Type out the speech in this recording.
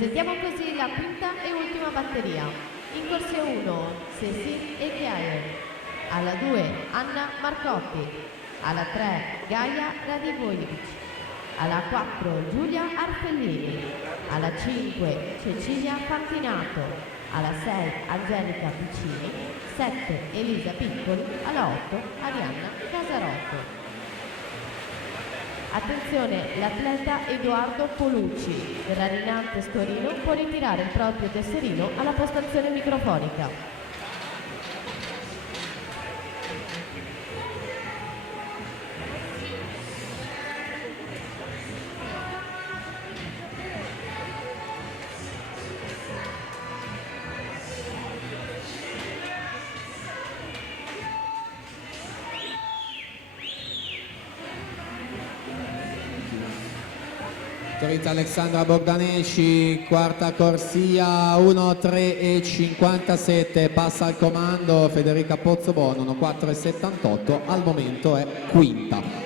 Presentiamo così la quinta e ultima batteria. In corsia 1 Cecil e Ghiaia, alla 2 Anna Marcotti, alla 3 Gaia Radivojevic, alla 4 Giulia Arfellini, alla 5 Cecilia Fantinato, alla 6 Angelica Piccini, 7 Elisa Piccoli, alla 8 Arianna Casarotto. Attenzione, l'atleta Edoardo Polucci della Rinantes Torino può ritirare il proprio tesserino alla postazione microfonica. Autorizza Alexandra Bogdanesci, quarta corsia 1:3:57, passa al comando Federica Pozzobono 1:4:78, al momento è quinta.